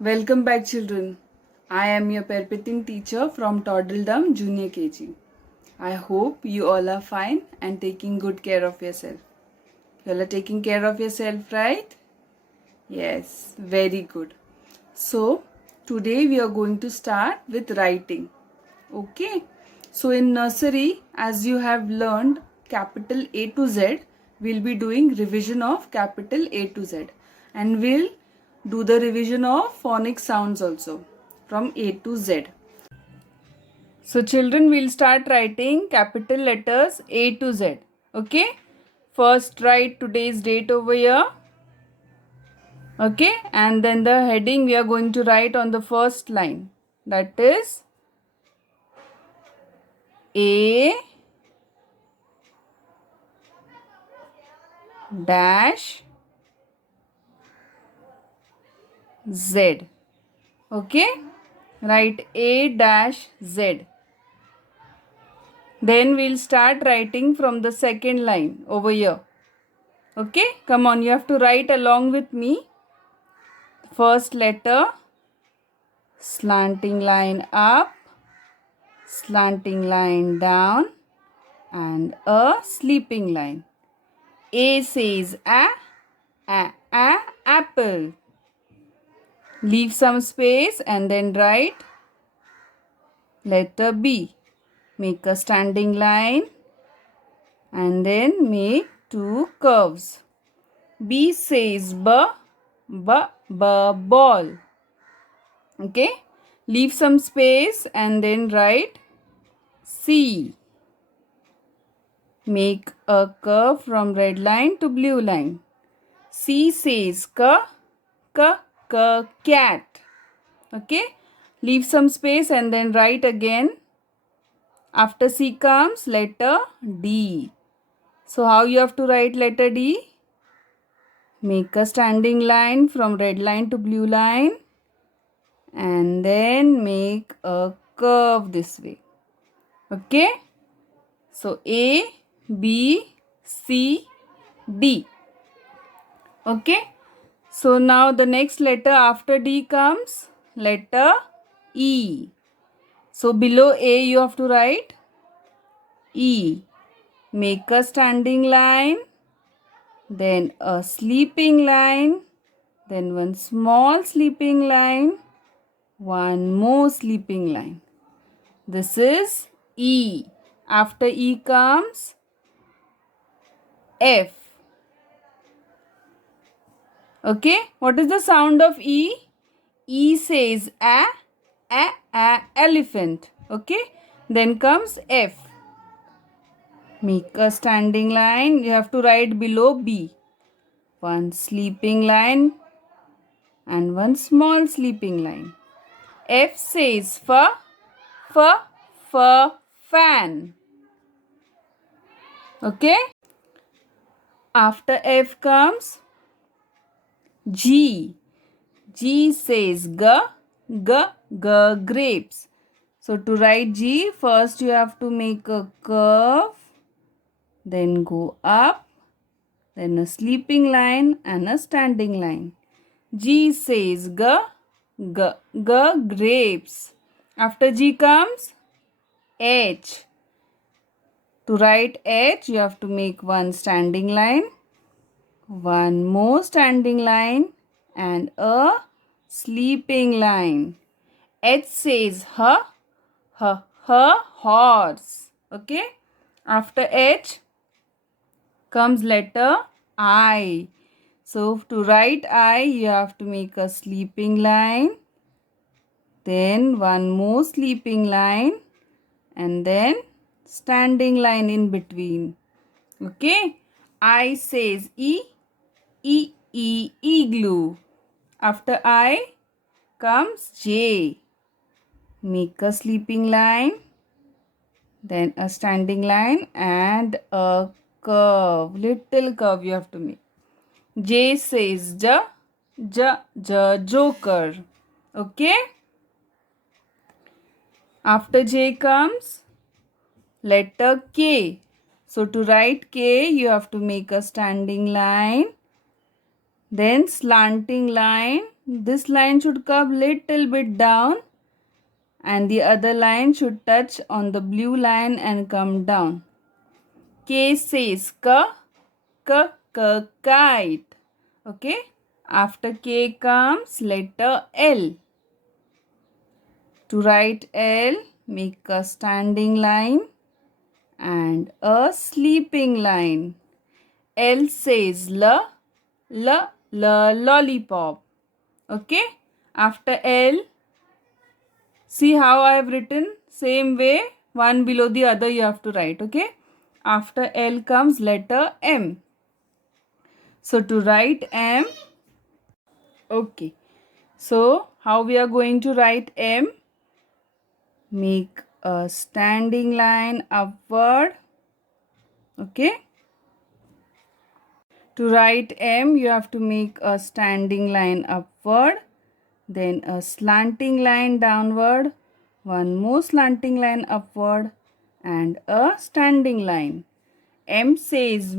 Welcome back, children. I am your Perpetin teacher from Toddledom Junior KG. I hope you all are fine and taking good care of yourself. You all are taking care of yourself, right? Yes, very good. So, today we are going to start with writing. Okay. So, in nursery, as you have learned capital A to Z, we'll be doing revision of capital A to Z. And we'll do the revision of phonic sounds also from A to Z. So, children will start writing capital letters A to Z. Okay. First, write today's date over here. Okay, and then the heading we are going to write on the first line, that is A dash Z. Okay, write A dash Z. Then we'll start writing from the second line over here. Okay, come on, you have to write along with me. First letter, slanting line up, slanting line down, and a sleeping line. A says apple. Leave some space and then write letter B. Make a standing line and then make two curves. B says ball. Okay. Leave some space and then write C. Make a curve from red line to blue line. C says cat. Okay. Leave some space and then write again. After C comes letter D. So how you have to write letter D? Make a standing line from red line to blue line and then make a curve this way. Okay. So A, B, C, D. Okay. So now the next letter after D comes letter E. So below A you have to write E. Make a standing line, then a sleeping line, then one small sleeping line, one more sleeping line. This is E. After E comes F. Okay, what is the sound of E? E says elephant. Okay, then comes F. Make a standing line. You have to write below B. One sleeping line and one small sleeping line. F says fan. Okay. After F comes G. G says grapes. So to write G, first you have to make a curve, then go up, then a sleeping line and a standing line. G says grapes. After G comes H. To write H, you have to make one standing line, one more standing line and a sleeping line. H says horse. Okay. After H comes letter I. So to write I, you have to make a sleeping line, then one more sleeping line and then standing line in between. Okay. I says igloo. After I comes J. Make a sleeping line, then a standing line and a curve. Little curve you have to make. J says joker. Okay. After J comes letter K. So to write K, you have to make a standing line, then slanting line this line should come little bit down and the other line should touch on the blue line and come down. K says kite. Okay. After K comes letter L. To write L, make a standing line and a sleeping line. L says lollipop. Okay. After L, see how I have written? Same way, one below the other you have to write. Okay. After L comes letter M. So to write M, okay. So how we are going to write M? Make a standing line upward. Okay. To write M, you have to make a standing line upward, then a slanting line downward, one more slanting line upward, and a standing line. M says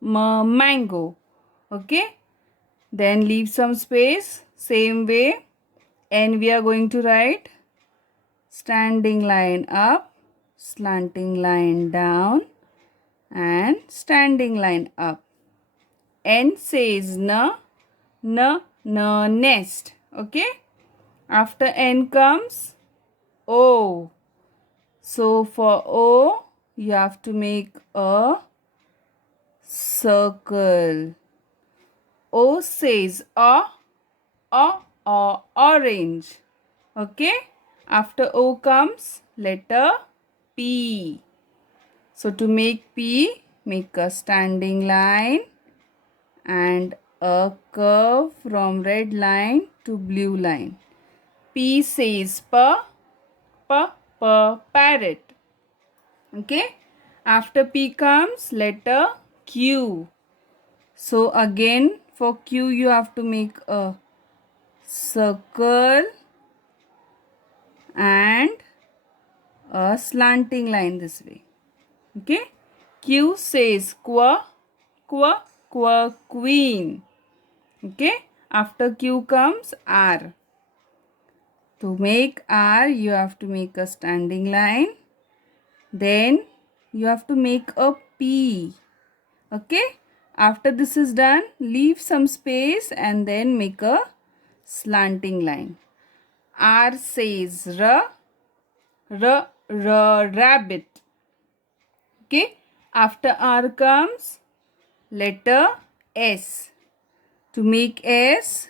mango. Okay. Then leave some space. Same way. N we are going to write standing line up, slanting line down, and standing line up. N says nest. Okay. After N comes O. So for O, you have to make a circle. O says orange. Okay. After O comes letter P. So to make P, make a standing line and a curve from red line to blue line. P says parrot. Okay. After P comes letter Q. So again for Q you have to make a circle and a slanting line this way. Okay. Q says queen. Okay. After Q comes R. To make R, you have to make a standing line. Then you have to make a P. Okay. After this is done, leave some space and then make a slanting line. R says rabbit. Okay. After R comes letter S. To make S,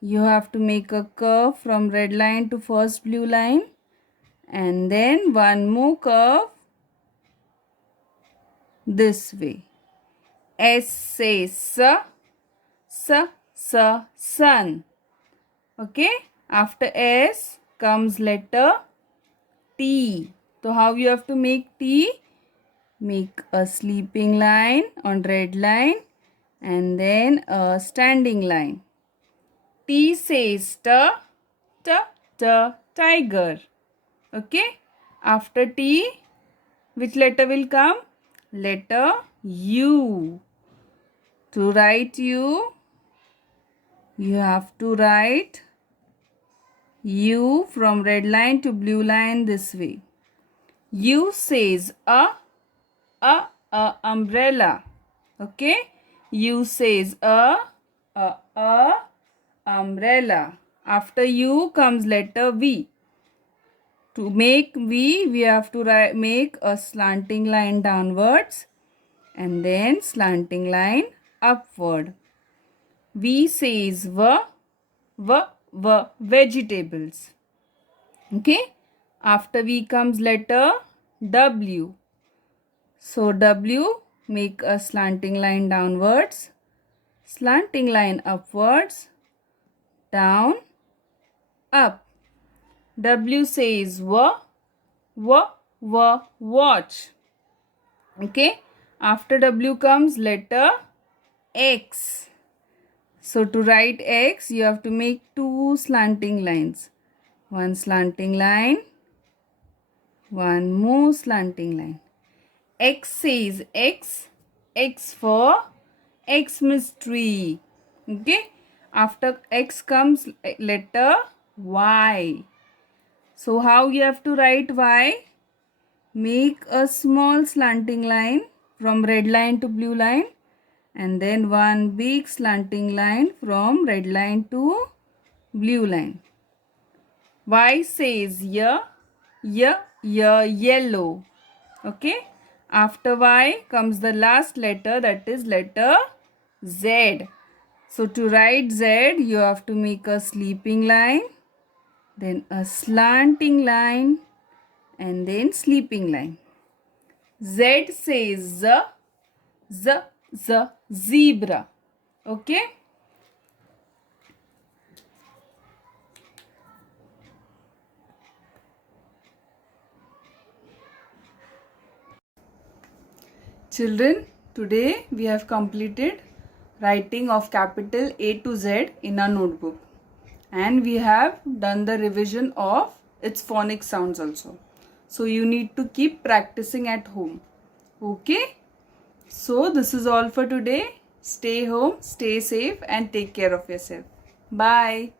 you have to make a curve from red line to first blue line and then one more curve this way. S says sun. Okay. After S comes letter T. So how you have to make T? Make a sleeping line on red line and then a standing line. T says tiger. Okay. After T, which letter will come? Letter U. To write U, you have to write U from red line to blue line this way. U says umbrella. Okay. U says umbrella. After U comes letter V. To make V, we have to make a slanting line downwards and then slanting line upward. V says vegetables. Okay. After V comes letter W. So W, make a slanting line downwards, slanting line upwards, down, up. W says watch. Okay. After W comes letter X. So to write X, you have to make two slanting lines. One slanting line, one more slanting line. X says X for Xmas tree. Okay. After X comes letter Y. So how you have to write Y? Make a small slanting line from red line to blue line, and then one big slanting line from red line to blue line. Y says yellow. Okay. After Y comes the last letter, that is letter Z. So to write Z, you have to make a sleeping line, then a slanting line, and then sleeping line. Z says zebra. Okay. Children, today we have completed writing of capital A to Z in our notebook, and we have done the revision of its phonic sounds also. So you need to keep practicing at home. Okay? So this is all for today. Stay home, stay safe, and take care of yourself. Bye.